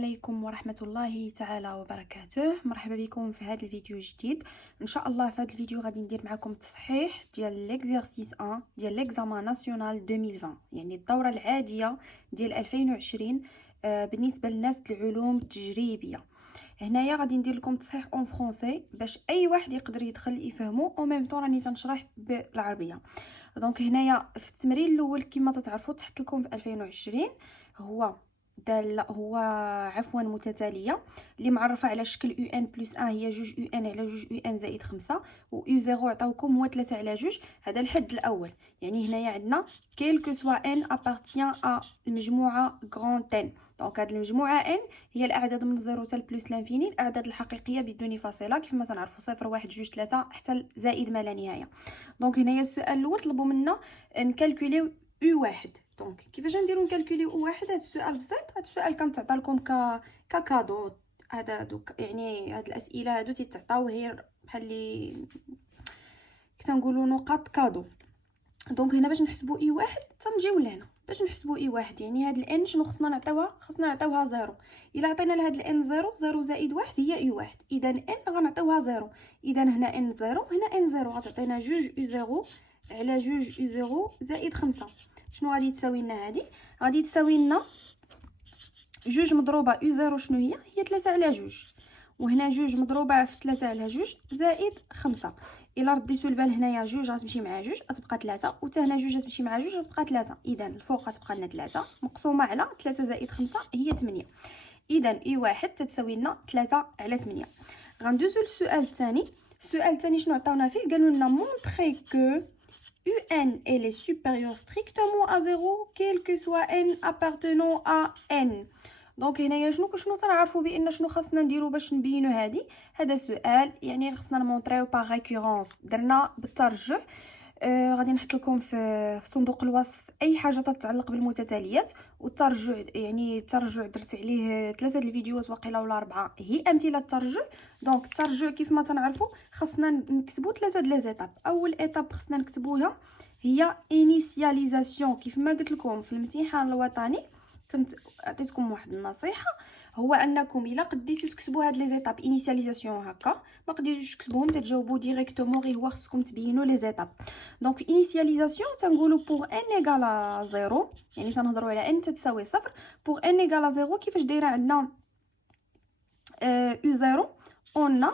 عليكم ورحمة الله تعالى وبركاته. مرحبا بكم في هذا الفيديو الجديد. ان شاء الله في هذا الفيديو غادي ندير معكم تصحيح ديال ليكزيرسيس 1 ديال ليكزامان ناسيونال 2020، يعني الدورة العادية ديال 2020 بالنسبة للناس العلوم التجريبية. هنايا غادي ندير لكم تصحيح اون فرونسي باش اي واحد يقدر يدخل يفهمو، او ميم طون راني تنشرح بالعربيه. دونك هنايا في التمرين الاول كما تتعرفوا تحت لكم في 2020 هو عفوا متتاليه اللي معرفه على شكل يو ان بلس 1 هي جوج يو ان على جوج يو ان زائد 5، و يو 0 عطاوكم هو 3 على جوج. هذا الحد الاول، يعني هنايا عندنا كيلكو سوا ان ابارتيان ا المجموعه غران ان. دونك هذه المجموعه ان هي الاعداد من 0 حتى بلس لانفيني، الاعداد الحقيقيه بدون فاصله كيف ما تنعرفوا 0 1 2 3 حتى زائد ما لا نهايه. دونك هنايا السؤال الاول طلبوا منا نكالكوليو يو واحد. دونك كيفاش نديرو نكالكوليو او واحد؟ هذا السؤال بسيط، هذا السؤال كنتعطى لكم ككادو. هذا دوك يعني هاد الاسئله هادو تيتعطاو غير بحال اللي كنقولوا نقاط كادو. دونك هنا باش نحسبوا اي واحد تنجيو لهنا باش نحسبوا اي واحد، يعني هاد الان شنو خصنا نعطيوها؟ خصنا نعطيوها زيرو. الا عطينا لهاد الان زيرو، زيرو زائد واحد هي اي واحد، اذا ان غنعطيوها زيرو. اذا هنا ان زيرو، هنا ان زيرو، غتعطينا جوج يو زيرو على جوج يو زيرو زائد 5. شنو غادي تساوي لنا؟ هادي غادي تساوي لنا جوج مضروبه يو زيرو شنو هي 3 على جوج، وهنا جوج مضروبه في 3 على جوج زائد 5. الا رديتو البال هنايا جوج غتمشي مع جوج غتبقى 3، وتا هنا جوج غتمشي مع جوج غتبقى 3. اذا الفوق غتبقى لنا 3 مقسومه على 3 زائد 5 هي 8. اذا اي واحد تتساوي لنا 3 على 8. غندوزو للسؤال الثاني. السؤال الثاني شنو عطاونا فيه؟ قالوا لنا مونطري كو UN elle est supérieure strictement à 0 quel que soit n appartenant à n. دونك هنايا شنو تنعرفوا بان شنو خاصنا نديرو باش نبينوا هذا السؤال؟ يعني خاصنا نمونطريو باغ ريكورونس، درنا بالترجح. غادي نحط لكم في صندوق الوصف اي حاجه تتعلق بالمتتاليات. والترجع يعني الترجع درت عليه 3 الفيديوهات واقيلا ولا 4 هي امثله الترجع. دونك الترجع كيف ما تنعرفوا خاصنا نكتبوا 3 د لي زيتاب. اول ايتاب خاصنا نكتبوها هي انيسياليزاسيون. كيف ما قلت لكم في الامتحان الوطني كنت عطيتكم واحد النصيحه، هو انكم الا قديتو تكتبوا هاد لي زيتاب انيسياليزاسيون هكا ما قديتوش تكتبوهم تجاوبوا ديريكتومون، غير هو خصكم تبينوا لي زيتاب. دونك انيسياليزاسيون تنقولوا بوغ ان ايغال زيرو، يعني تنهضروا على ان تتساوي صفر. بوغ ان ايغال زيرو كيفاش دايره عندنا يو زيرو اون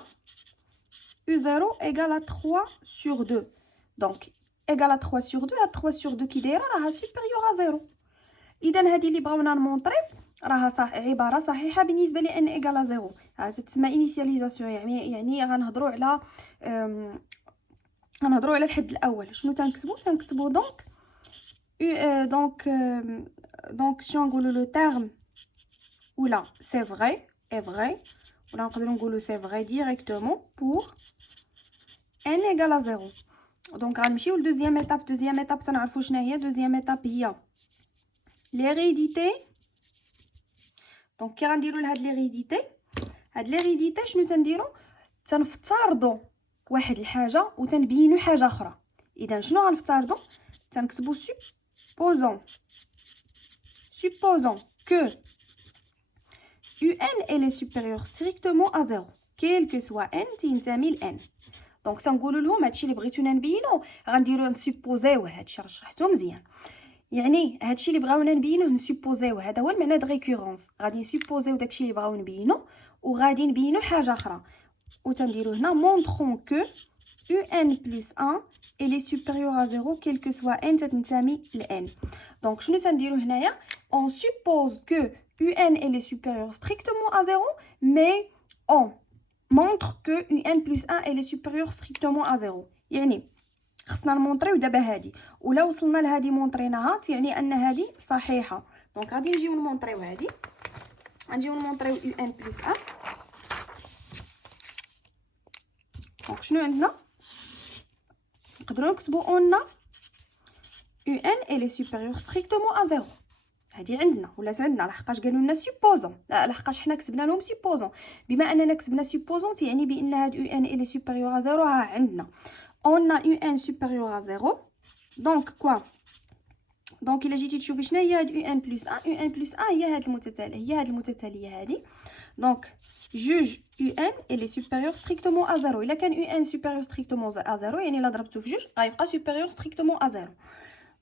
يو زيرو ايغال 3 سور 2. دونك ايغال 3 سور 2، هاد 3 سور 2 كي دايره راها سوبيريور ا زيرو. اذا هذه اللي بغاونا نمونطريو راها صح عباره صحيحه بالنسبه ل ان ايغال زيرو. تسمى انيسياليزاسيون، يعني غنهضروا على الحد الاول. شنو تنكتبوا دونك شنو نقولوا لو تيرم ولا سي فري اي فري، ولا نقدروا نقولوا سي فري ديريكتومون بور ان ايغال زيرو. دونك غنمشيو لدوزيام ايتاب. دوزيام ايتاب تنعرفوا شنو هي. دوزيام ايتاب هي ليريديتي. دونك كي غنديروا لهاد ليريديتي، هاد ليريديتي شنو تنديروا؟ تنفترضوا واحد الحاجه وتنبينوا حاجه اخرى. اذا شنو غنفترضوا؟ تنكتبوا supposons que UN elle est supérieure strictement à 0 quel que soit n تنتمي ل n. دونك تنقولوا لهم هادشي اللي بغيتونا نبينو غنديروا نسوبوزيو. هادشي راه شرحته مزيان، يعني هادشي اللي بغاونا نبينوه نسوبوزيو. هذا هو المعنى د ريكورونس. غادي نسوبوزيو داكشي اللي بغاو نبينو وغادي نبينو حاجه اخرى، وتنديرو هنا مونطرون كو UN plus 1 elle est supérieure à 0 quel que soit n تنتمي ل n. دونك شنو تنديرو هنايا؟ on suppose que UN elle est supérieure strictement à 0 mais on montre que UN plus 1 elle est supérieure strictement à 0. يعني خصنا نمونطريو دابا هادي، ولا وصلنا لهادي مونطريناها يعني ان هادي صحيحه. دونك غادي نجيو نمونطريو هادي، غنجيو نمونطريو UN plus 1. دونك شنو عندنا؟ نقدروا نكتبوا اون UN elle est supérieure strictement à 0. هادي عندنا ولات عندنا لحقاش قالوا لنا سوبوزون، لحقاش حنا كتبنا لهم سوبوزون. بما اننا كتبنا سوبوزون يعني بان هاد UN elle est supérieure à 0 ها عندنا on a UN supérieur à 0. donc quoi دونك الا جيتي تشوفي شنو هي هاد يو ان بلس 1، يو ان بلس 1 هي هاد المتتاليه هادي. دونك جوج يو ان الي سوبيريور ستريكتومون ا زيرو. الا كان يو ان سوبيريور ستريكتومون ا زيرو يعني الا ضربتو في جوج غيبقى سوبيريور ستريكتومون ا زيرو.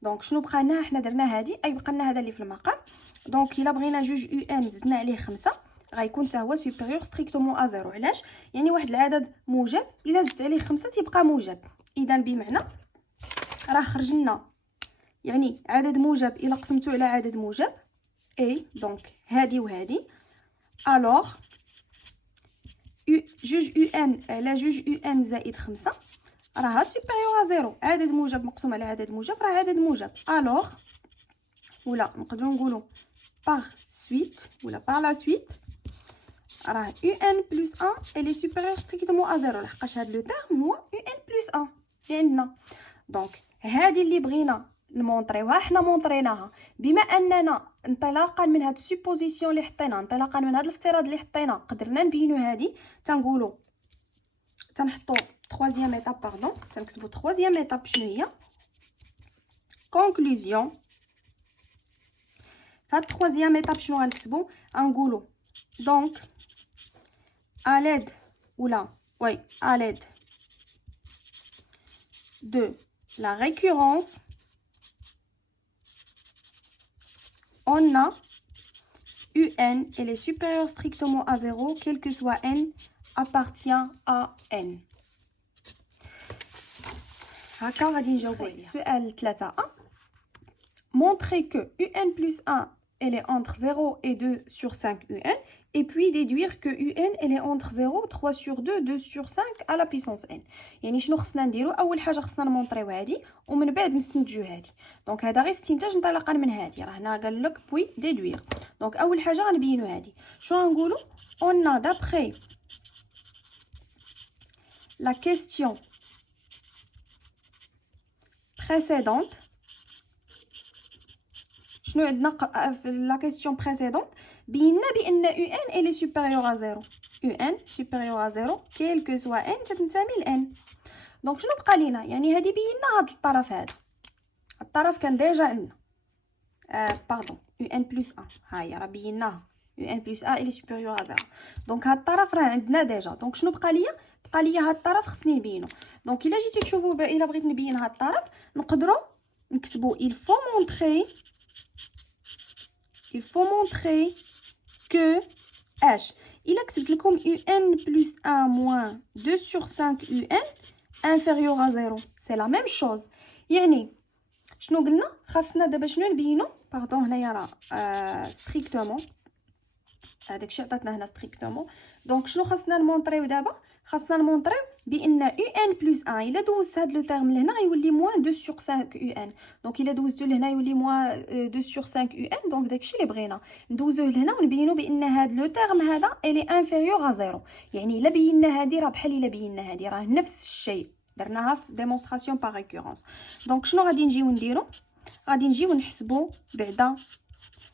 دونك شنو بقى لنا؟ حنا درنا هادي اي بقى لنا هذا اللي في المقام. دونك الا بغينا جوج يو ان زدنا عليه 5 غيكون حتى هو سوبيريور ستريكتومون ا زيرو. علاش؟ يعني واحد العدد موجب اذا زدت عليه 5 تيبقى موجب. اذا بمعنى راه خرج لنا يعني عدد موجب الا قسمته على عدد موجب اي دونك هادي وهادي الوغ جوج يو ان على جوج يو ان زائد 5 راها سوبيريور ا زيرو. عدد موجب مقسوم على عدد موجب راه عدد موجب. الوغ ولا نقدروا نقولوا باغ سويت ولا باغ لا سويت راه يو ان بلس 1 الي سوبيريور ستريكتومون ا زيرو لحقاش هاد لو تيرم هو يو ان بلس 1 اللي عندنا. دونك هذه اللي بغينا نمونطريوها حنا مونطريناها بما اننا انطلاقا من هاد السوبوزيسيون اللي حطينا، انطلاقا من هاد الافتراض اللي حطينا قدرنا نبينوا هذه. تنقولوا تنحطوا troisième étape pardon تنكتبوا troisième étape شنو هي conclusion. فهاد troisième étape شنو غنكتبوا؟ غنقولوا donc à l'aide oula oui à l'aide de la récurrence on a un elle est supérieure strictement à 0 quel que soit n appartient à n. هكا غادي نجاوبوا عليه. سؤال 3 montrer que un plus 1 elle est entre 0 et 2 sur 5 un et puis déduire que un elle est entre 0 3 sur 2 2 sur 5 à la puissance n. يعني شنو خصنا نديرو؟ اول حاجه خصنا نمونطريو هادي ومن بعد نستنتجو هادي. دونك هذا غير استنتاج انطلاقا من هادي. راه هنا قال لك بوي ديدوير. دونك اول حاجه غنبينو هادي. شنو غنقولوا؟ on a d'après la question précédente شنو عندنا في لا كيسيون بريسيدونت؟ بينا بان يو ان الي سوبيريور ا زيرو. يو ان سوبيريور ا زيرو كيل كو سوا ان تنتمي لان. دونك شنو بقى لينا؟ يعني هذه بينا هذا الطرف، هذا الطرف كان ديجا عندنا باردون يو ان بلس 1 ها هي راه بيناها يو ان بلس 1 الي سوبيريور ا زيرو. دونك هذا الطرف راه عندنا ديجا. دونك شنو بقى ليا؟ بقى ليا هذا الطرف خصني نبينو. دونك الا جيتي تشوفوا الا بغيت نبين هذا الطرف نقدروا نكتبوا il faut montrer que h إلا كتبت لكم un plus 1 moins 2 sur 5 un inférieur à 0 c'est la même chose. يعني شنو قلنا؟ خاصنا دابا شنو نبينو؟ باردون هنايا راه ستريكتومون هذاكشي عطاتنا هنا ستريكتومون. دونك شنو خاصنا نمونطريو دابا؟ خاصنا نمونطريو بان ان بلس 1 الا دوزت هاد لو تيرم لهنا غيولي موان 2 سور 5 ان. دونك الا دوزتو لهنا يولي موان 2 سور 5 ان. دونك داكشي اللي بغينا ندوزوه لهنا ونبينو بان هاد لو تيرم هذا الي انفيريور ا زيرو. يعني الا بينا هادي راه بحال الا بينا هادي راه نفس الشيء درناها في ديمونستراسيون باغ ريكورونس. دونك شنو غادي نجيو نديرو؟ غادي نجيو نحسبوا بعدا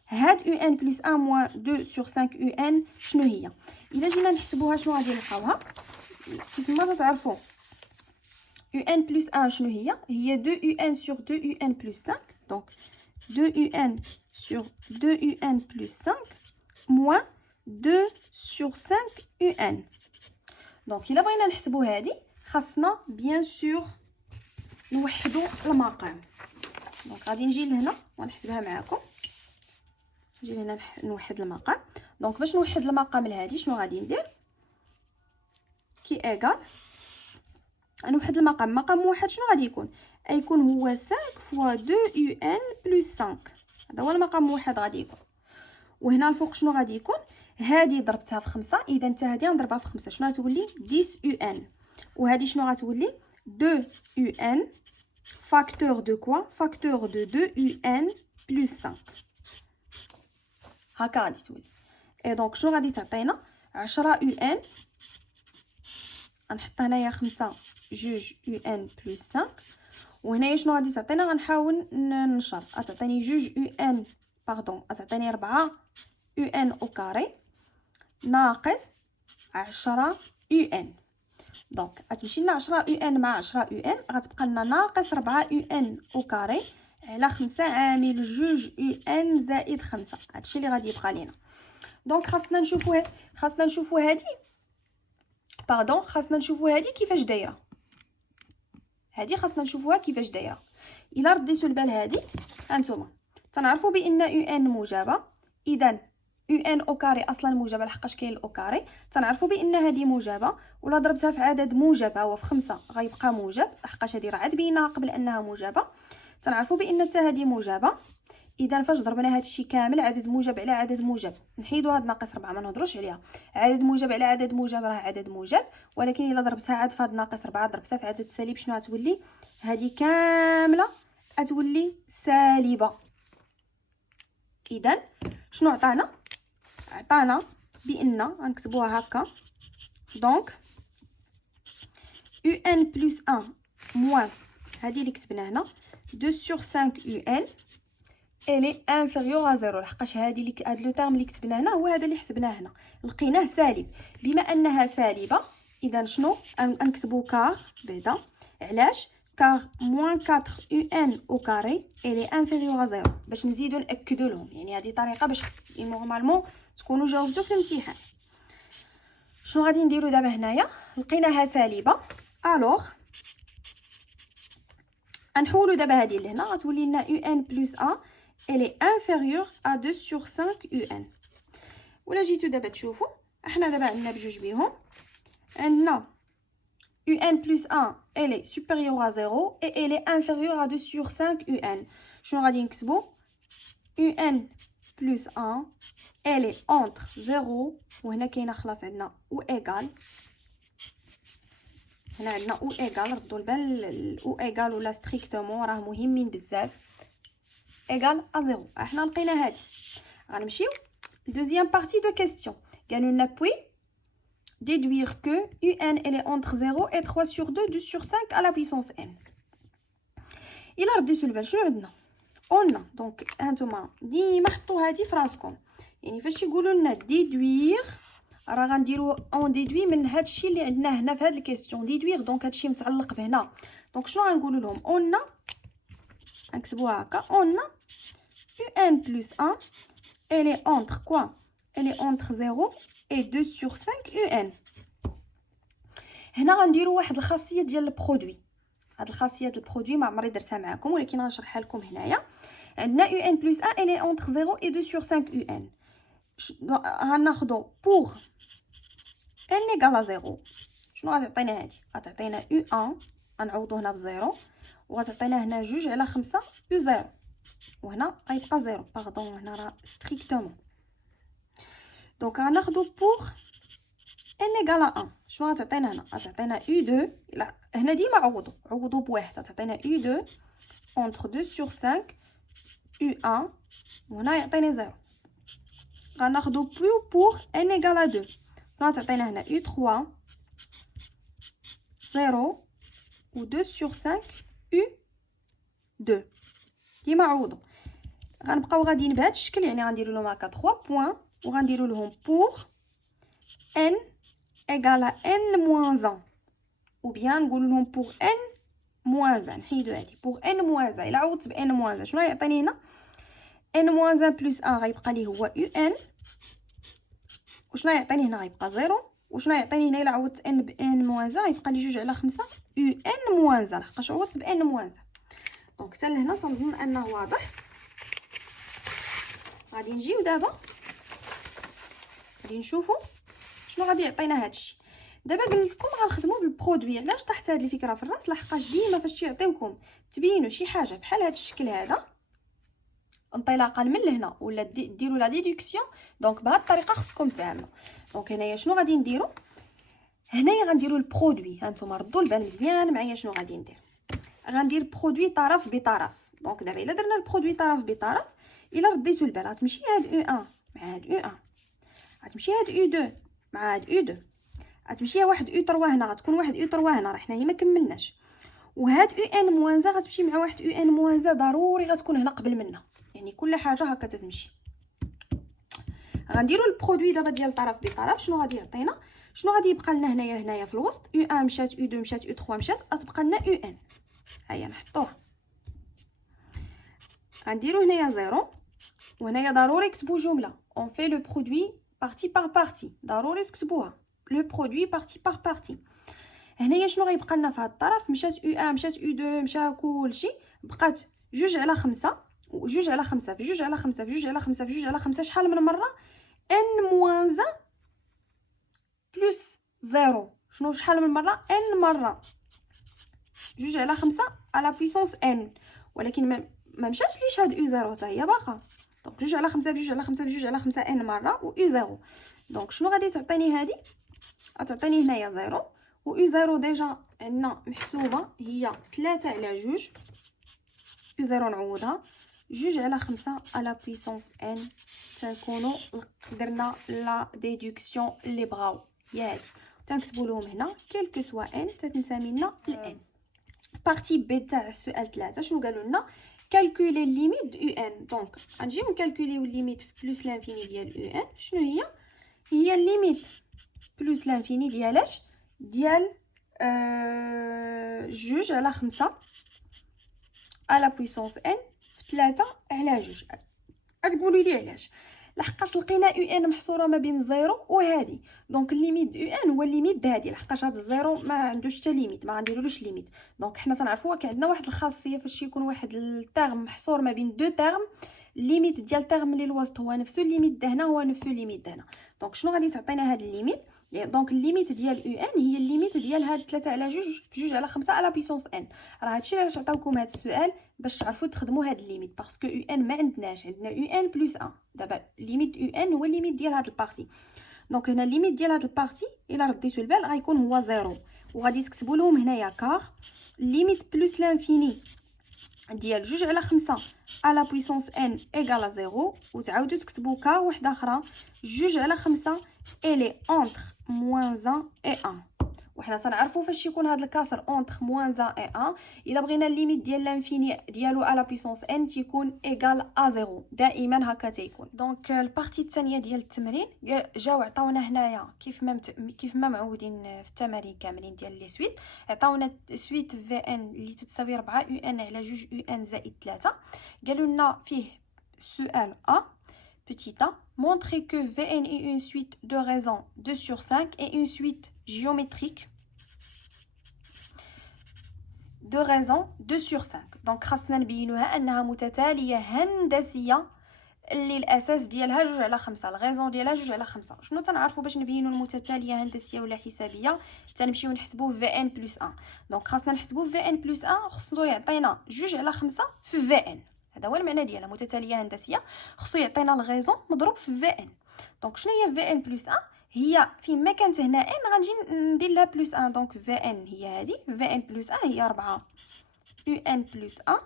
هاد يو ان بلس 1 موان 2 سور 5 يو ان شنو هي. الا جينا نحسبوها شنو غادي نلقاوها؟ كيف ما تعرفوا يو ان بلس 1 شنو هي؟ هي 2 يو ان سور 2 يو ان بلس 5. دونك 2 يو ان سور 2 يو ان بلس 5 موان 2 سور 5 يو ان. دونك الا بغينا نحسبوا هادي خاصنا بيان سور نوحدوا المقام. دونك غادي نجي لهنا ونحسبها معكم. نجي هنا نوحد المقام. دونك باش نوحد المقام لهادي شنو غادي ندير؟ كي ايغال نوحد المقام. مقام موحد شنو غادي يكون؟ غيكون هو 5 فوا 2 يو ان بلس 5. هذا هو المقام موحد غادي يكون. وهنا الفوق شنو غادي يكون؟ هذه ضربتها في 5 اذا حتى هذه نضربها في 5 شنو غتولي 10 يو ان. وهذه شنو غتولي 2 يو ان فاكتور دو كوا؟ فاكتور دو 2 يو ان بلس 5. هكا غادي تولي. اي دونك شنو غادي تعطينا؟ 10 يو ان غنحط هنايا 5 جوج يو ان بلس 5. وهنايا شنو غادي تعطينا؟ غنحاول ننشر. غتعطيني جوج يو ان باردون غتعطيني 4 يو ان او كاري ناقص 10 يو ان. دونك غتمشي لنا 10 يو ان مع 10 يو ان غتبقى لنا ناقص 4 يو ان او كاري على 5 عامل جوج يو ان زائد 5. هادشي اللي غادي يبقى لينا. دونك خاصنا نشوفوا هادي باردون، خاصنا نشوفوا هادي كيفاش دايره. هادي خاصنا نشوفوها كيفاش دايره. الا رديتوا البال هادي هانتوما تنعرفوا بان يو ان موجبه، اذا يو ان او كاري اصلا موجبه لحقاش كاين الاو كاري. تنعرفوا بان هذه موجبه، ولا ضربتها في عدد موجب هو في 5 غيبقى موجب لحقاش هذه راه عاد بيناها قبل انها موجبه. تنعرفوا بان حتى هذه موجبه، اذا فاش ضربنا هذا الشيء كامل عدد موجب على عدد موجب نحيدوا هاد ناقص 4 ما نهضروش عليها. عدد موجب على عدد موجب راه عدد موجب، ولكن الا ضربتها عاد في هاد ناقص 4 ضربتها في عدد سالب شنو غتولي؟ هذه كامله غتولي سالبه. اذا شنو عطانا بان غنكتبوها هكا. دونك يو ان بلس 1 موان هذه اللي كتبنا هنا 2 sur 5 يو ان الي انفيريور ا 0، لحقاش هذه اللي هذا لو تيرم اللي كتبنا هنا هو هذا اللي حسبناه هنا لقيناه سالب. بما انها سالبه اذا شنو غنكتبو كار بعدا. علاش؟ كار موان 4 يو ان او كاري الي انفيريور ا 0، باش نزيدو ناكدوا لهم. يعني هذه طريقه باش نورمالمون تكونوا جاوبتوا في الامتحان. شنو غادي نديرو دابا هنايا؟ لقيناها سالبه، الوغ غنحولوا دابا هذه لهنا غتولي لنا يو ان بلس 1 elle est inférieure à 2 sur 5 UN. ولا جيتو دابا تشوفوا احنا دابا عندنا بجوج بيهم، عندنا UN plus 1 elle est supérieure à 0 et elle est inférieure à 2 sur 5 UN. شنو غادي نكتبوا؟ UN plus 1 elle est entre 0 وهنا كاينه خلاص عندنا او ايغال. هنا عندنا او ايغال، ردوا البال او ايغال ولا ستريكتومون راه مهمين بزاف. égal à 0. احنا لقينا هادي. غنمشيو deuxième partie de question. قالوا لنا puis déduire que UN elle est entre 0 et 3 sur 2 2 sur 5 à la puissance n. الا رديتو البال شنو عندنا؟ قلنا دونك هانتوما ديما حطوا هادي في راسكم، يعني فاش يقولوا لنا ديدوير راه غنديروا اون ديدوي من هادشي اللي عندنا هنا في هاد الكيستيون. ديدوير دونك هادشي متعلق بهنا. دونك شنو غنقولوا لهم؟ قلنا نكتبوها هكا. قلنا UN plus 1 elle est entre quoi? Elle est entre 0 et 2 sur 5 UN. هنا غنديروا واحد الخاصيه ديال البرودوي. هاد الخاصيه ديال البرودوي ما عمري درتها معكم ولكن غنشرحها لكم هنايا. عندنا UN plus 1 elle est entre 0 et 2 sur 5 UN. غناخذوا pour n égale à 0 شنو غتعطينا هادي؟ غتعطينا U1 غنعوضو هنا بزيرو، وغتعطينا هنا 2 على 5 U0 وهنا غيبقى 0. باردون هنا راه ستريكتومون. دونك غناخذوا بوغ ان ايغال 1 شنو غتعطينا هنا؟ غتعطينا U2. لا هنا ديما عوضوا بواحد، غتعطينا U2 entre 2 sur 5 U1 وهنا يعطيني 0. غناخذوا بوغ ان ايغال 2 شنو غتعطينا هنا؟ U3 0 و 2 sur 5 U2 ديما عوضوا. غنبقاو غاديين بهذا الشكل، يعني غنديروا لهم هكا 3 بوين وغنديروا لهم بور n égale à n moins 1 ou bien نقول لهم بور n moins 1. نحيدوا هذه بور n moins 1. الا عوضت ب n moins 1 شنو غيعطيني هنا؟ n moins 1 plus 1 غيبقى لي هو un وشنو غيعطيني هنا؟ غيبقى 0. وشنو غيعطيني هنا الا عوضت n ب n moins 1؟ غيبقى لي 2 على 5 un moins 1 لحقاش عوضت ب n moins 1. دونك حتى لهنا تنظن انه واضح. غادي نجيو دابا غادي نشوفوا شنو غادي يعطينا هادشي. دابا قلت لكم غنخدموا بالبرودوي. علاش طاحت هاد الفكره في الراس؟ لحقاش ديما فاش يعطيوكم تبينوا شي حاجه بحال هاد الشكل هذا انطلاقا من لهنا ولا ديروا لا ديدكسيون، دونك بهاد الطريقه خصكم تعملوا. دونك هنايا شنو غادي نديروا؟ هنايا غنديروا البرودوي. هانتوما ردوا البال مزيان معايا شنو غادي ندير. غندير برودوي طرف بطرف. دونك دابا الا درنا البرودوي طرف بطرف، الا رديتو البال غتمشي هاد U1 مع هاد U1، غتمشي هاد U2 مع هاد U2، غتمشي واحد U3 هنا، غتكون واحد U3 هنا، راه حنايا ما كملناش. وهاد UN موان 1 غتمشي مع واحد UN موان 1 ضروري غتكون هنا قبل منها، يعني كل حاجه هكا تتمشي. غنديروا البرودوي دابا ديال طرف بطرف. شنو غادي يعطينا؟ شنو غادي يبقى لنا هنايا في الوسط؟ U1 مشات U2 مشات U3 مشات، غتبقى لنا UN. هيا نحطوها. غنديرو هنايا زيرو، وهنايا ضروري نكتبو جمله اون في لو برودوي بارتي بار بارتي، ضروري تكتبوها لو برودوي بارتي بار بارتي. هنايا شنو غيبقى لنا في هاد الطرف؟ مشات او 1 مشات او 2 مشى كلشي، بقات 2/5 و2/5 في 2/5 في 2/5 في 2/5 شحال من مره؟ ان موان 1 بلس 0. شنو شحال من مره؟ ان مره 2/5 على بويسونس ان، ولكن ما مشاش ليش هاد او 0 حتى هي باقا. دونك 2/5 في 2/5 في 2/5 ان مره و او 0. دونك شنو غادي تعطيني هادي؟ غتعطيني هنايا 0 و او 0 ديجا عندنا محسوبه هي 3/2. او 0 نعوضها 2/5 على بويسونس ان، تنكونوا درنا لا ديدكسيون اللي بغاو هي هادي. تنكتبوا لهم هنا كيلكو سوا ان تتنتمي لنا لان. بارتي بي تاع السؤال 3 شنو قالوا لنا؟ كالكولي ليميت دو ان. دونك غنجيو نكالكوليو الليميت بلس لانفيني ديال او ان. شنو هي؟ هي الليميت بلس لانفيني ديالاش؟ ديال 2/5 على بويسونس ان في 3/2. غتقولوا لي علاش؟ لحقاش لقينا او ان محصوره ما بين الزيرو وهادي، دونك الليميت او ان هو الليميت هادي، لحقاش هاد الزيرو ما عندوش حتى ليميت، ما غنديرولوش ليميت. دونك حنا تنعرفوا كاين عندنا واحد الخاصيه فاش يكون واحد التيرم محصور ما بين دو تيرم، الليميت ديال التيرم اللي الوسط هو نفسو الليميت ده هنا هو نفسو الليميت ده هنا. دونك شنو غادي تعطينا هاد الليميت؟ دونك الليميت ديال او ان هي الليميت ديال هاد 3/2 في 2/5 على بيسونس ان. راه هادشي علاش عطاوكم هاد السؤال باش تعرفوا تخدموا هاد الليميت، باسكو او ان ما عندناش، عندنا او ان بلس 1. دابا ليميت او ان هو الليميت ديال هاد البارتي. دونك هنا الليميت ديال هاد البارتي الا رديتو البال غيكون هو 0، وغادي تكتبوا لهم هنايا كار ليميت بلس لانفيني ديال 2/5 على بويسونس ان ايغال 0، وتعاودوا تكتبوا كار وحده اخرى 2/5 الي اونتر موان 1 اي 1. وحنا تنعرفوا فاش يكون هذا الكسر اونتر موان 1 اي 1 الا بغينا الليميت ديال لانفيني ديالو على بيسونس ان تيكون ايغال ا 0، دائما هكا تيكون. دونك البارتي الثانيه ديال التمرين جاو عطاونا هنايا كيف ما معودين في التمارين كاملين ديال لي سويت، عطاونا سويت في ان اللي تساوي 4 او ان على 2 او ان زائد 3. قالوا لنا فيه سؤال ا petit a, montrer que Vn est une suite de raisons 2 sur 5 et une suite géométrique de raisons 2 sur 5. Donc خاصنا نبينوها انها متتاليه هندسيه اللي الاساس ديالها 2/5، الغيزون ديالها 2/5. شنو تنعرفوا باش نبينوا المتتاليه هندسيه ولا حسابيه؟ تنمشيو نحسبوه Vn بلس 1. دونك خاصنا نحسبوه Vn بلس 1 خصو يعطينا 2/5 في Vn. هذا هو المعنى ديالها متتاليه هندسيه، خصو يعطينا الغيزون مضروب في Vn. دونك شنو هي Vn بلس 1؟ هي فين ما كانت هنا ان غنجي ندير لها بلس 1. دونك Vn هي هذه، Vn بلس 1 هي 4 un بلس 1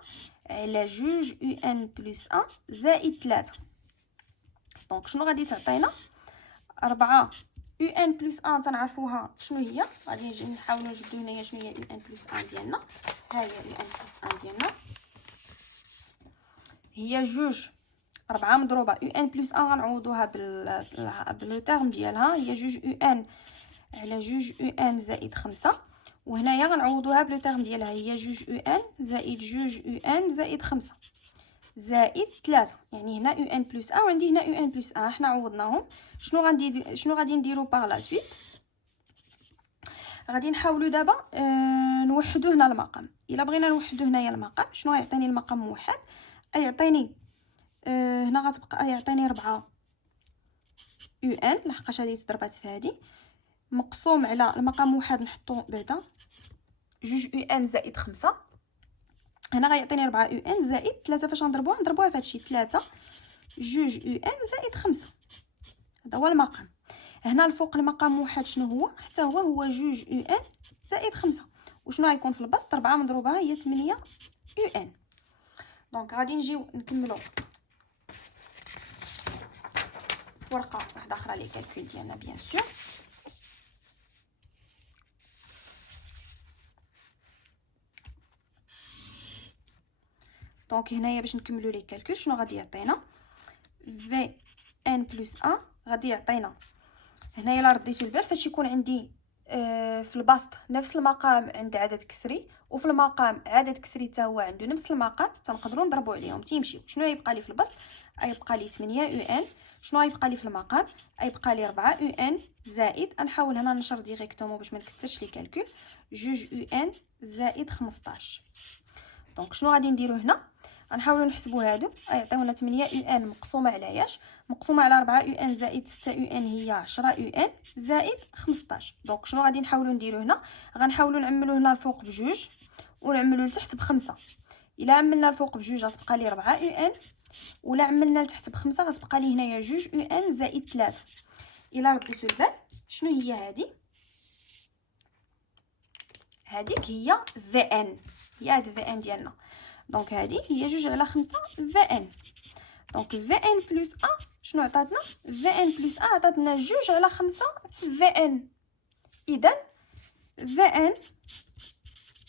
على 2 un بلس 1 زائد 3. دونك شنو غادي تعطينا؟ 4 un بلس 1 تنعرفوها شنو هي، غادي نجي نحاولوا نجبدوا هنايا شنو هي un بلس 1 ديالنا. ها هي un بلس 1 ديالنا هي 2 4 مضروبه ان بلس 1 غنعوضوها باللو تيرم ديالها هي 2 ان على 2 ان زائد 5، وهنايا غنعوضوها بلو تيرم ديالها هي 2 ان زائد 2 ان زائد 5 زائد 3. يعني هنا ان بلس 1 وعندي هنا ان بلس 1 حنا عوضناهم. شنو غادي نديرو باغ لا سويت؟ غادي نحاولوا دابا نوحدوا هنا المقام. الا بغينا نوحدوا هنايا المقام شنو غيعطيني المقام موحد؟ يعطيني هنا غتبقى يعطيني 4 او ان لحقاش هذه تضربات في هذه مقسوم على المقام موحد نحطو بعدا 2 او ان زائد 5. هنا غيعطيني 4 او ان زائد 3. فاش نضربوها في هادشي 3 2 او ان زائد 5. هذا هو المقام. هنا الفوق المقام موحد شنو هو؟ حتى هو 2 او ان زائد 5. وشنو غيكون في البسط؟ 4 مضروبه هي 8 او ان. دونك غادي نجيو نكملوا ورقه واحده اخرى لي كالكول ديالنا بيان سور. دونك هنايا باش نكملوا لي كالكول شنو غادي يعطينا؟ في ان بلس 1 غادي يعطينا هنايا الا رديتو البال فاش يكون عندي في البسط نفس المقام عند عدد كسري، وفي المقام عدد كسري حتى هو عنده نفس المقام، تنقدروا نضربوا عليهم تيمشيو. شنو يبقى لي في البسط؟ غيبقى لي 8 يو ان. شنو غيبقى لي في المقام؟ غيبقى لي 4 يو ان زائد، نحاول هنا نشر ديريكتومون باش ما نكثرش لي كالكول، 2 يو ان زائد 15. دونك شنو غادي نديرو هنا؟ غنحاولوا نحسبوا هادو، غيعطيونا 8 يو ان مقسومه على ياش، مقسومه على 4 يو ان زائد 6 يو ان هي 10 يو ان زائد 15. دونك شنو غادي نحاولوا نديرو هنا؟ غنحاولوا نعملوا هنا الفوق بجوج ونعملوا لتحت بخمسة. الا عملنا الفوق بجوج غتبقى لي 4 يو ان، ولا عملنا لتحت بخمسة غتبقى لي هنايا 2 يو ان زائد 3. الا رديتو البال شنو هي هادي؟ هذيك هي في ان، هي هاد في ان ديالنا. دونك هذه هي 2 على 5 في ان. دونك في ان بلس 1 شنو عطاتنا؟ في ان بلس 1 عطاتنا 2 على 5 في ان. اذا في ان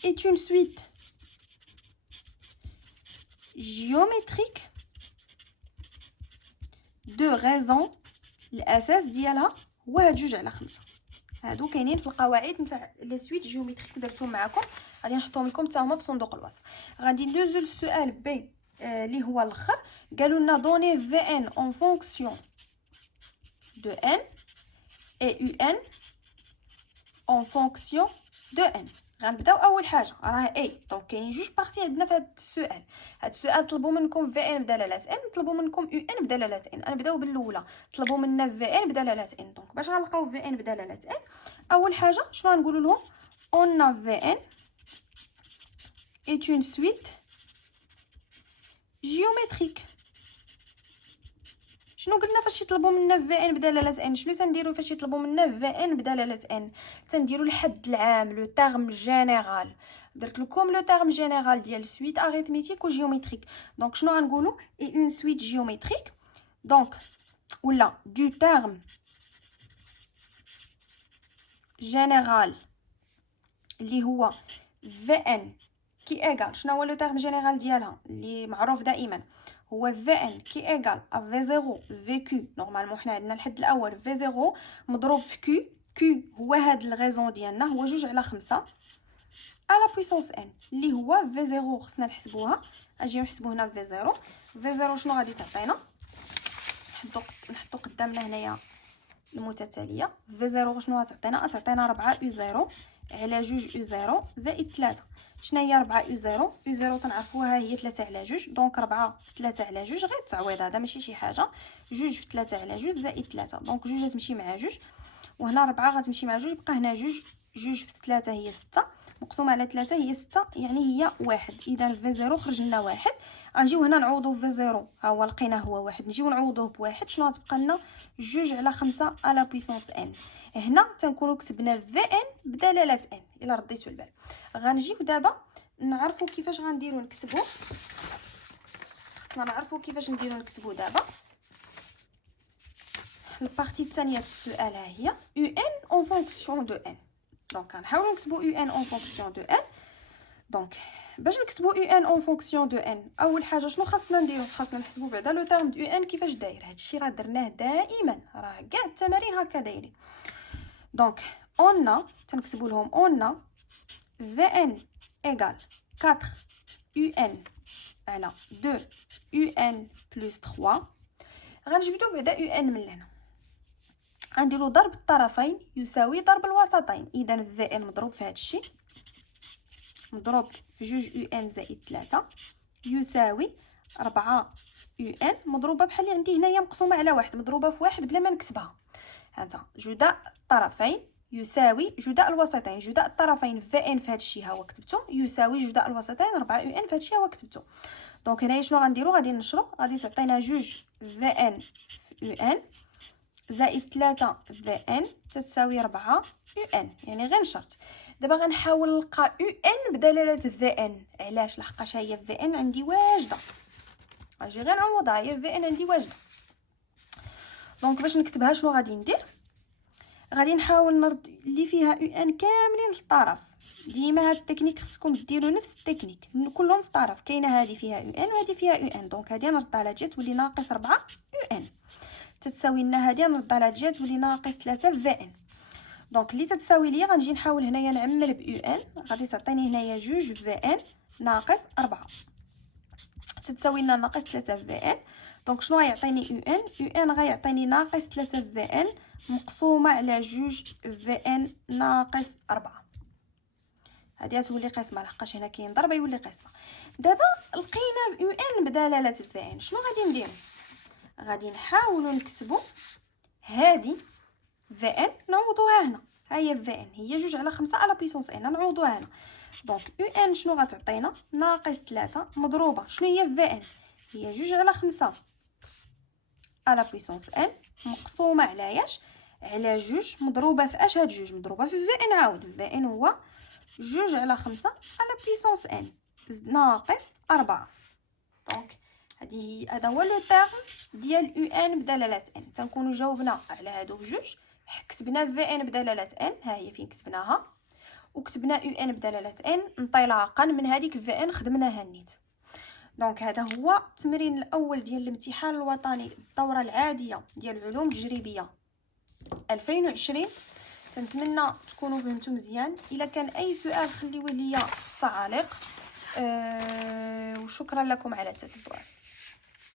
est une suite géométrique de raisons. الاساس ديالها هو هاد 2 على 5. هادو كاينين في القواعد نتاع لي سويت جيومتريك درتهم معكم، غادي نحطهم لكم حتى هما في صندوق الوصف. غادي ندوزو للسؤال بي اللي هو الاخر. قالوا لنا دوني في ان اون فونكسيون دو ان اي يو ان اون فونكسيون دو ان. غنبداو اول حاجه راه اي. دونك كاينين جوج بارتي عندنا في هذا السؤال. هذا السؤال طلبوا منكم في ان بدلاله ان، طلبوا منكم يو ان بدلاله ان. نبداو بالاولى، طلبوا منا في ان بدلاله ان. دونك باش غنلقاو في ان بدلاله ان، اول حاجه شنو غنقولوا لهم؟ on a Vn est une suite géométrique. شنو قلنا فاش يطلبوا منا في ان بدلاله ان؟ شنو تنديروا فاش يطلبوا منا في ان بدلاله ان؟ تنديروا الحد العام، لو تيرم جينيرال. درت لكم لو تيرم جينيرال ديال سويت اريثميتيك و جيومتريك. دونك شنو غنقولوا؟ اي اون سويت جيومتريك دونك ولا دو تيرم جينيرال اللي هو في ان كي ايغال. شنو هو لو تيرم جينيرال ديالها اللي معروف دائما؟ هو في ان كي ايغال ا في زيرو في كيو. نورمالمون حنا عندنا الحد الاول في زيرو مضروب في كيو. كيو هو هاد الغيزون ديالنا، هو 2 على 5 على بويسونس ان اللي هو في زيرو. خصنا نحسبوها، اجيو نحسبو هنا في زيرو. في زيرو شنو غادي تعطينا؟ نحطو قدامنا هنايا المتتاليه. في زيرو شنو غتعطينا؟ غتعطينا 4 يو زيرو على 2 يو زيرو زائد 3. شنو هي 4 يو زيرو؟ يو زيرو تنعرفوها هي 3 على 2. دونك 4 في 3 على 2 غير التعويض، هذا ماشي شي حاجه. 2 في 3 على 2 زائد 3. دونك 2 غتمشي مع 2 وهنا 4 غتمشي مع 2، يبقى هنا 2. 2 في 3 هي 6 مقسومه على 3 هي 6، يعني هي 1. اذا في زيرو خرج لنا 1. غنجيو هنا نعوضو في زيرو، ها هو لقيناه هو 1، نجيو نعوضوه ب1. شنو غتبقى لنا؟ 2 على 5 على بويسونس ان. هنا تنكونوا كتبنا في ان بدلاله ان الا رديتوا البال. غنجيو دابا نعرفوا كيفاش غنديروا نكتبوا. خصنا نعرفوا كيفاش نديروا نكتبوا دابا البارتي الثانيه السؤال. ها هي يو ان اون فونكسيون دو ان. دونك غنحاولوا نكتبوا يو ان اون فونكسيون دو ان. دونك باش نكتبوا يو ان اون فونكسيون دو ان، اول حاجه شنو خاصنا نديرو؟ خاصنا نحسبوا بعدا لو تيرم دو يو ان كيفاش داير. هادشي راه درناه دائما، راه كاع التمارين هكا دايرين. دونك اون تنكتبوا لهم اون في ان ايغال 4 يو ان على 2 يو ان بلس 3. غنجبدوا بعدا يو ان من هنا، غنديروا ضرب الطرفين يساوي ضرب الوسطين. اذا في ان مضروب في هادشي مضروب في 2 يو ان زائد 3 يساوي 4 يو ان مضروبه بحال اللي عندي هنايا مقسومه على 1 مضروبه في 1 بلا ما نكتبها. هانتا جداء الطرفين يساوي جداء الوسطين. جداء الطرفين في ان في هادشي ها هو كتبته يساوي جداء الوسطين 4 يو ان في هادشي ها هو كتبته. دونك هنايا شنو غنديرو؟ غادي نشرو، غادي تعطينا 2 في ان في يو ان زائد 3 في ان تتساوي 4 يو ان، يعني غير نشرت. دابا غنحاول نلقى يو ان بدلاله في ان. علاش؟ لحقاش هي في ان عندي واجده، غنجي غير نعوضها، هي في ان عندي واجده. دونك باش نكتبها شنو غادي ندير؟ غادي نحاول نرد اللي فيها يو ان كاملين للطرف. ديما هاد التكنيك خصكم ديروا نفس التكنيك كلهم في الطرف. كاينه هذه فيها يو ان وهذه فيها يو ان، دونك هذه نردها على جهه تولي ناقص 4 يو ان تتساوي لنا هذه نردها على جهه تولي ناقص 3 في ان. دونك اللي تتساوي ليا غنجي نحاول هنايا نعمل ب يو ان، غادي تعطيني هنايا جوج في ان ناقص 4 تتساوي لنا ناقص 3 في ان. دونك شنو غيعطيني يو ان؟ يو ان غيعطيني ناقص 3 في ان مقسومه على جوج في ان ناقص 4. هادي غتولي قسمه لحقاش هنا كاين ضربه يولي قسمه. دابا لقينا يو ان بدلاله في ان، شنو غادي نديرو؟ غادي نحاولوا نكتبوا هادي في ان نعوضوها هنا. ها هي في ان هي جوج على 5 على بيسونس ان، نعوضوها هنا. دونك يو ان شنو غتعطينا؟ ناقص 3 مضروبه شنو هي في ان؟ هي جوج على 5 على بيسونس ان مقسومه على ياش؟ على جوج مضروبه في اش؟ هاد جوج مضروبه في ان. عاود في ان هو جوج على 5 على بيسونس ان ناقص 4. دونك هذا هو لو تيرم ديال يو ان بدلاله ان. تنكونوا جاوبنا على هادو بجوج، كتبنا في ان بدلاله ان، ها هي فين كتبناها، وكتبنا يو ان بدلاله ان انطلاقا من هذيك في ان خدمناها نيت. دونك هذا هو التمرين الاول ديال الامتحان الوطني الدوره العاديه ديال العلوم التجريبيه 2020. تنتمنى تكونوا فهمتوا مزيان. الا كان اي سؤال خليوه ليا في التعاليق. وشكرا لكم على التتبع.